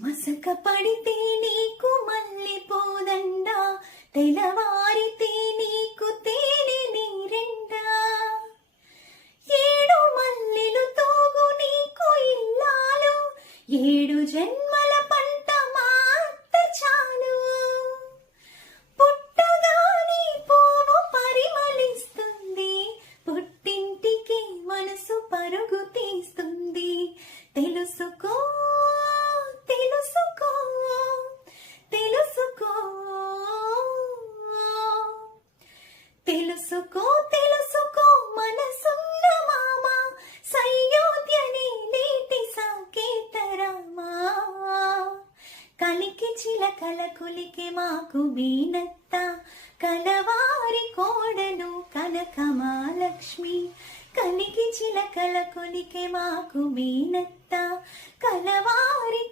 మసక పడితే నీకు మల్లెపూదండ, తెల్లవారితే నీకు తేనె నీరెండా. ఏడు మల్లెలు తోగు నీకు ఇల్లాలు, ఏడు జన్మల పంట మాత్త చాలు. పుట్టగానే పువ్వు పరిమళిస్తుంది, పుట్టింటికి మనసు పరుగు తీస్తుంది. తెలుసుకో తెలుసుకో తెలుసుకో తెలుసుకో తెలుసుకో మనసున్న మామ, సయోధ్యని నీటి సాకేతరామా. కలికి చిలకల కులికి మాకు బీనత్త, కలవారి కోడలు కనకమాలక్ష్మి. కలికి చిలకల కొలికే మాకు బీనత్త, కలవారి